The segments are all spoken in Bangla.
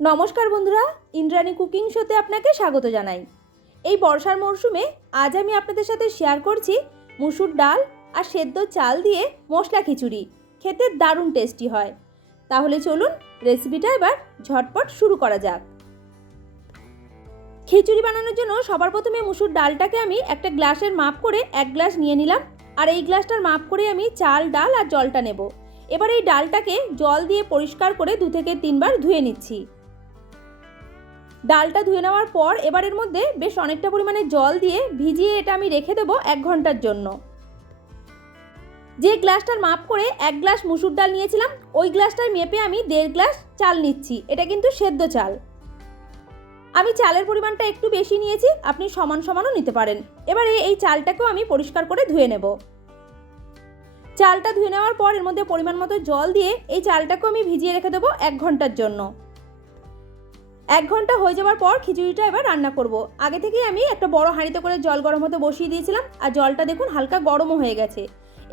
নমস্কার বন্ধুরা, ইন্দ্রাণী কুকিং শোতে আপনাকে স্বাগত জানাই। এই বর্ষার মরশুমে আজ আমি আপনাদের সাথে শেয়ার করছি মুসুর ডাল আর সেদ্ধ চাল দিয়ে মশলা খিচুড়ি। খেতে দারুণ টেস্টি হয়। তাহলে চলুন রেসিপিটা এবার ঝটপট শুরু করা যাক। খিচুড়ি বানানোর জন্য সবার প্রথমে মুসুর ডালটাকে আমি একটা গ্লাসের মাপ করে এক গ্লাস নিয়ে নিলাম। আর এই গ্লাসটার মাপ করে আমি চাল, ডাল আর জলটা নেব। এবার এই ডালটাকে জল দিয়ে পরিষ্কার করে দু থেকে তিনবার ধুয়ে নিচ্ছি। ডালটা ধুয়ে নেওয়ার পর এবার এর মধ্যে বেশ অনেকটা পরিমাণে জল দিয়ে ভিজিয়ে এটা আমি রেখে দেবো এক ঘণ্টার জন্য। যে গ্লাসটার মাপ করে এক গ্লাস মুসুর ডাল নিয়েছিলাম, ওই গ্লাসটার মেপে আমি দেড় গ্লাস চাল নিচ্ছি। এটা কিন্তু সেদ্ধ চাল। আমি চালের পরিমাণটা একটু বেশি নিয়েছি, আপনি সমান সমানও নিতে পারেন। এবারে এই চালটাকেও আমি পরিষ্কার করে ধুয়ে নেব। চালটা ধুয়ে নেওয়ার পর এর মধ্যে পরিমাণ মতো জল দিয়ে এই চালটাকেও আমি ভিজিয়ে রেখে দেবো এক ঘণ্টার জন্য। এক ঘণ্টা হয়ে যাওয়ার পর খিচুড়িটা এবার রান্না করব। আগে থেকেই আমি একটা বড় হাঁড়িতে করে জল গরম হতে বসিয়ে দিয়েছিলাম, আর জলটা দেখুন হালকা গরমও হয়ে গেছে।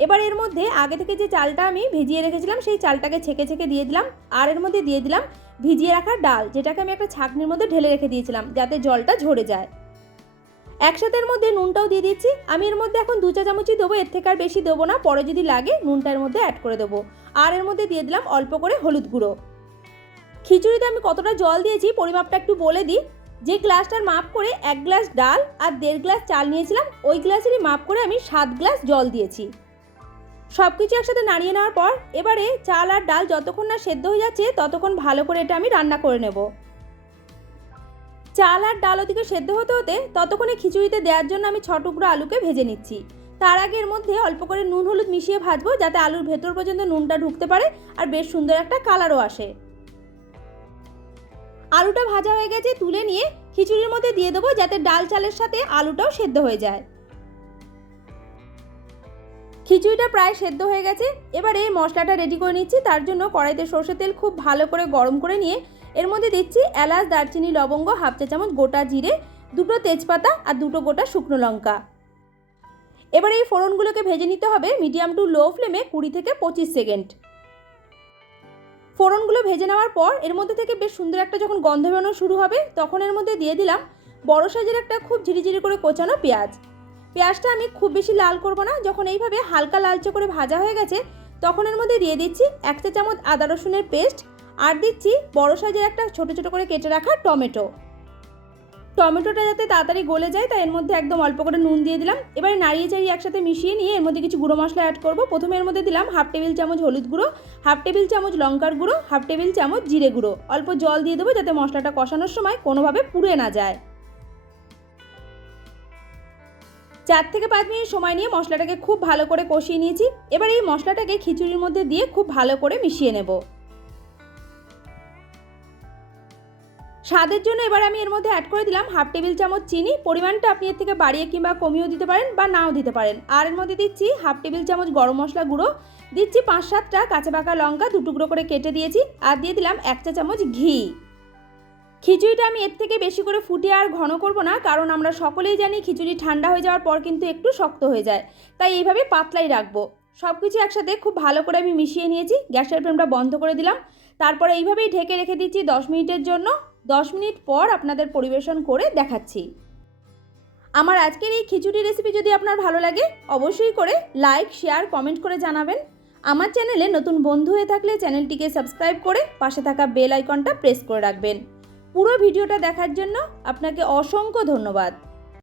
এবার এর মধ্যে আগে থেকে যে চালটা আমি ভিজিয়ে রেখেছিলাম, সেই চালটাকে ছেঁকে ছেঁকে দিয়ে দিলাম, আর এর মধ্যে দিয়ে দিলাম ভিজিয়ে রাখা ডাল, যেটাকে আমি একটা ছাঁকনির মধ্যে ঢেলে রেখে দিয়েছিলাম, যাতে জলটা ঝরে যায়। একসাথে এর মধ্যে নুনটাও দিয়ে দিচ্ছি। আমি এর মধ্যে এখন দু চা চামচই দেবো, এর থেকে আর বেশি দেবো না, পরে যদি লাগে নুনটা এর মধ্যে অ্যাড করে দেবো। আর এর মধ্যে দিয়ে দিলাম অল্প করে হলুদ গুঁড়ো। খিচুড়িতে আমি কতটা জল দিয়েছি, পরিমাপটা একটু বলে দিই। যে গ্লাসটার মাপ করে এক গ্লাস ডাল আর দেড় গ্লাস চাল নিয়েছিলাম, ওই গ্লাসেরই মাপ করে আমি সাত গ্লাস জল দিয়েছি। সব কিছু একসাথে নাড়িয়ে নেওয়ার পর, এবারে চাল আর ডাল যতক্ষণ না সেদ্ধ হয়ে যাচ্ছে, ততক্ষণ ভালো করে এটা আমি রান্না করে নেব। চাল আর ডাল ওদিকে সেদ্ধ হতে হতে ততক্ষণে খিচুড়িতে দেওয়ার জন্য আমি ছ টুকরো আলুকে ভেজে নিচ্ছি। তার আগে এর মধ্যে অল্প করে নুন হলুদ মিশিয়ে ভাজবো, যাতে আলুর ভেতর পর্যন্ত নুনটা ঢুকতে পারে আর বেশ সুন্দর একটা কালারও আসে। আলুটা ভাজা হয়ে গেছে, তুলে নিয়ে খিচুড়ির মধ্যে দিয়ে দেবো যাতে ডাল চালের সাথে আলুটাও সেদ্ধ হয়ে যায়। খিচুড়িটা প্রায় সেদ্ধ হয়ে গেছে। এবার এই মশলাটা রেডি করে নিচ্ছি। তার জন্য কড়াইতে সর্ষের তেল খুব ভালো করে গরম করে নিয়ে এর মধ্যে দিচ্ছি এলাচ, দারচিনি, লবঙ্গ, হাফ চা চামচ, গোটা জিরে, দুটো তেজপাতা আর দুটো গোটা শুকনো লঙ্কা। এবার এই ফোড়নগুলোকে ভেজে নিতে হবে মিডিয়াম টু লো ফ্লেমে কুড়ি থেকে পঁচিশ সেকেন্ড। ফোড়নগুলো ভেজে নেওয়ার পর এর মধ্যে থেকে বেশ সুন্দর একটা যখন গন্ধ বেরোনো শুরু হবে, তখন এর মধ্যে দিয়ে দিলাম বড় সাইজের একটা খুব ঝিরিঝিরি করে কোচানো পেঁয়াজ। পেঁয়াজটা আমি খুব বেশি লাল করব না, যখন এইভাবে হালকা লালচে করে ভাজা হয়ে গেছে, তখন এর মধ্যে দিয়ে দিচ্ছি এক চা চামচ আদা রসুনের পেস্ট আর দিচ্ছি বড় সাইজের একটা ছোট ছোট করে কেটে রাখা টমেটো। টমেটোটা যাতে তাড়াতাড়ি গলে যায়, তাই এর মধ্যে একদম অল্প করে নুন দিয়ে দিলাম। এবারে নাড়িয়ে চাড়িয়ে একসাথে মিশিয়ে নিয়ে এর মধ্যে কিছু গুঁড়ো মশলা অ্যাড করব। প্রথমে এর মধ্যে দিলাম হাফ টেবিল চামচ হলুদ গুঁড়ো হাফ টেবিল চামচ লঙ্কার গুঁড়ো হাফ টেবিল চামচ জিরে গুঁড়ো। অল্প জল দিয়ে দেবো যাতে মশলাটা কষানোর সময় কোনোভাবে পুড়ে না যায়। চার থেকে পাঁচ মিনিট সময় নিয়ে মশলাটাকে খুব ভালো করে কষিয়ে নিয়েছি। এবার এই মশলাটাকে খিচুড়ির মধ্যে দিয়ে খুব ভালো করে মিশিয়ে নেব। স্বাদের জন্য এবার আমি এর মধ্যে অ্যাড করে দিলাম হাফ টেবিল চামচ চিনি। পরিমাণটা আপনি এর থেকে বাড়িয়ে কিংবা কমিয়েও দিতে পারেন বা নাও দিতে পারেন। আর এর মধ্যে দিচ্ছি হাফ টেবিল চামচ গরম মশলা গুঁড়ো। দিচ্ছি পাঁচ সাতটা কাঁচা পাকা লঙ্কা, দু টুকরো করে কেটে দিয়েছি আর দিয়ে দিলাম এক চা চামচ ঘি। খিচুড়িটা আমি এর থেকে বেশি করে ফুটিয়ে আর ঘন করব না, কারণ আমরা সকলেই জানি খিচুড়ি ঠান্ডা হয়ে যাওয়ার পর কিন্তু একটু শক্ত হয়ে যায়। তাই এইভাবে পাতলাই রাখব। সব কিছু একসাথে খুব ভালো করে আমি মিশিয়ে নিয়েছি। গ্যাসের ফ্লেমটা বন্ধ করে দিলাম। তারপরে এইভাবেই ঢেকে রেখে দিচ্ছি দশ মিনিটের জন্য। দশ মিনিট পর আপনাদের পরিবেশন করে দেখাচ্ছি। আমার আজকের এই খিচুড়ি রেসিপি যদি আপনার ভালো লাগে, অবশ্যই করে লাইক শেয়ার কমেন্ট করে জানাবেন। আমার চ্যানেলে নতুন বন্ধু হয়ে থাকলে চ্যানেলটিকে সাবস্ক্রাইব করে পাশে থাকা বেল আইকনটা প্রেস করে রাখবেন। পুরো ভিডিওটা দেখার জন্য আপনাকে অসংখ্য ধন্যবাদ।